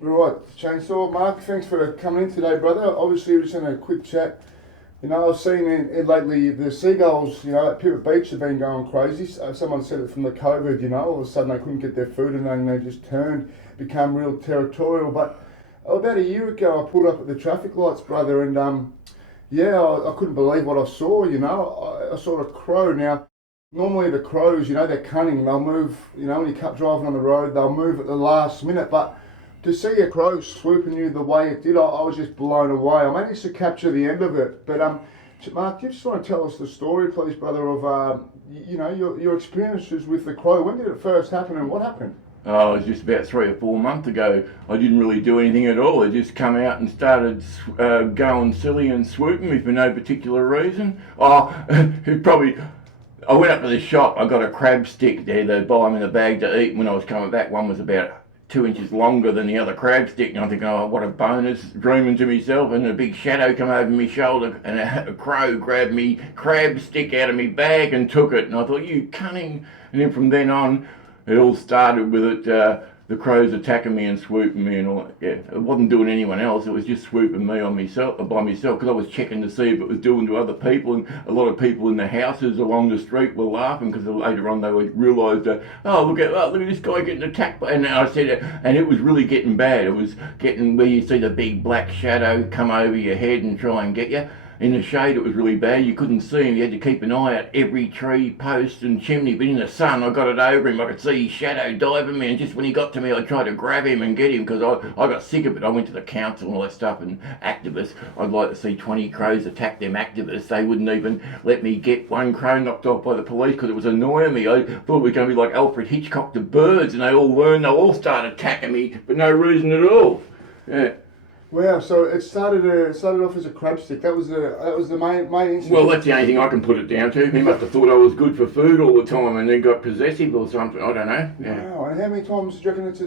Right, Chainsaw. Mark, thanks for coming in today, brother. Obviously, we're just having a quick chat. I've seen in lately the seagulls, at Pivot Beach have been going crazy. Someone said it from the COVID, all of a sudden they couldn't get their food and then they just become real territorial. But about a year ago, I pulled up at the traffic lights, brother, and I couldn't believe what I saw, I saw a crow. Now, normally the crows, they're cunning. They'll move, when you cut driving on the road, they'll move at the last minute. But to see a crow swooping you the way it did, I was just blown away. I managed to capture the end of it. But Mark, you just want to tell us the story, please, brother, of your experiences with the crow. When did it first happen and what happened? Oh, it was just about 3 or 4 months ago. I didn't really do anything at all. It just come out and started going silly and swooping me for no particular reason. It probably... I went up to the shop. I got a crab stick there. They buy them in a bag to eat. When I was coming back, one was about 2 inches longer than the other crab stick, and I think, oh, what a bonus, dreaming to myself, and a big shadow come over my shoulder, and a crow grabbed me crab stick out of my bag and took it, and I thought, you cunning. And then from then on, it all started with it, the crows attacking me and swooping me and all that. Yeah, it wasn't doing anyone else, it was just swooping me by myself, because I was checking to see if it was doing to other people, and a lot of people in the houses along the street were laughing, because later on they realised, look at this guy getting attacked, and I said, and it was really getting bad. It was getting where you see the big black shadow come over your head and try and get you. In the shade it was really bad, you couldn't see him, you had to keep an eye out every tree, post and chimney, but in the sun I got it over him, I could see his shadow diving me, and just when he got to me I tried to grab him and get him, because I got sick of it. I went to the council and all that stuff, and activists, I'd like to see 20 crows attack them activists. They wouldn't even let me get one crow knocked off by the police because it was annoying me. I thought it was going to be like Alfred Hitchcock to birds, and they all started attacking me for no reason at all. Yeah. Wow, so it started off as a crab stick. That was the main incident. Well, that's the only thing I can put it down to. He must have thought I was good for food all the time and then got possessive or something. I don't know. Yeah. Wow, and how many times do you reckon it's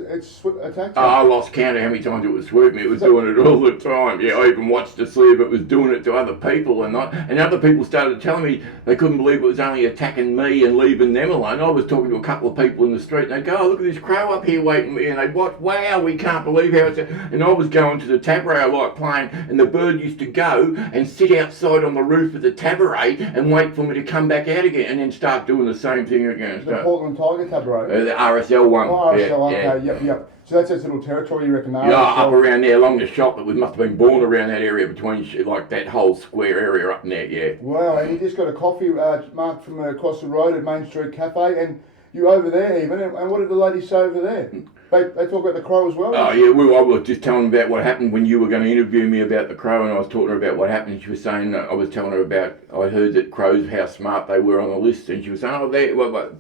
attacked you? I lost count of how many times it was swooping me. It was doing it all the time. Yeah, I even watched to see if it was doing it to other people and not. And other people started telling me they couldn't believe it was only attacking me and leaving them alone. I was talking to a couple of people in the street and they'd go, oh, look at this crow up here waiting for me. And they'd watch, wow, we can't believe how it's... And I was going to the tabaret like playing, and the bird used to go and sit outside on the roof of the tabaret and wait for me to come back out again and then start doing the same thing again. The Portland Tiger tabaret? The RSL one. Oh, RSL, yeah, okay, yep. So that's its little territory, you reckon? Yeah, up around there along the shop. It must have been born around that area between, like that whole square area up in there, yeah. Wow, and you just got a coffee, Mark, from across the road at Main Street Cafe, and you over there even, and what did the lady say over there? They talk about the crow as well? Oh, yeah, I was just telling them about what happened when you were going to interview me about the crow, and I was talking to her about what happened, and she was saying, I was telling her about, I heard that crows, how smart they were on the list, and she was saying,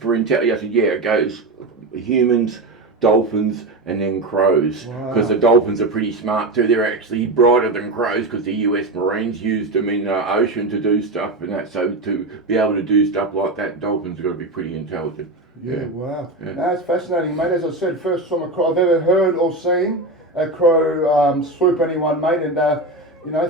for intelligence, I said, yeah, it goes humans, dolphins, and then crows, because the dolphins are pretty smart too. They're actually brighter than crows because the US Marines used them in the ocean to do stuff and that, so to be able to do stuff like that, dolphins have got to be pretty intelligent. Yeah, wow. Yeah. That's fascinating, mate. As I said, first time I've ever heard or seen a crow swoop anyone, mate, and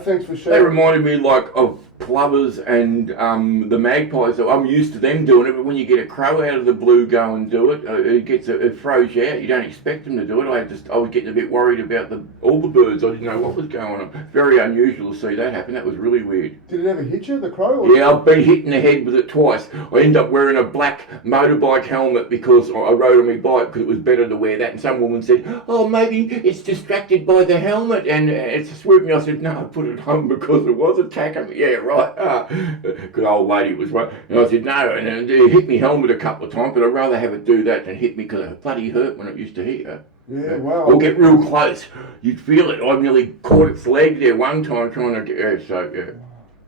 thanks for sharing. They reminded me of plovers and the magpies. So I'm used to them doing it, but when you get a crow out of the blue go and do it, it throws you out. You don't expect them to do it. I was getting a bit worried about all the birds. I didn't know what was going on. Very unusual to see that happen. That was really weird. Did it ever hit you, the crow? Yeah, I've been hit in the head with it twice. I ended up wearing a black motorbike helmet because I rode on my bike because it was better to wear that. And some woman said, oh, maybe it's distracted by the helmet and it's swooping me. I said, no, I put it on because it was attacking me. Yeah, right. Because old lady was right. And I said, no, and it hit me helmet a couple of times, but I'd rather have it do that than hit me because it bloody hurt when it used to hit her. Yeah, wow. Or get real close. You'd feel it. I nearly caught its leg there one time trying to get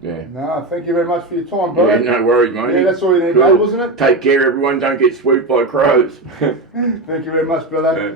yeah. No, thank you very much for your time, bro. Yeah, no worries, mate. Yeah, that's all you need, mate, wasn't it? Take care, everyone. Don't get swooped by crows. Thank you very much, brother. Yeah.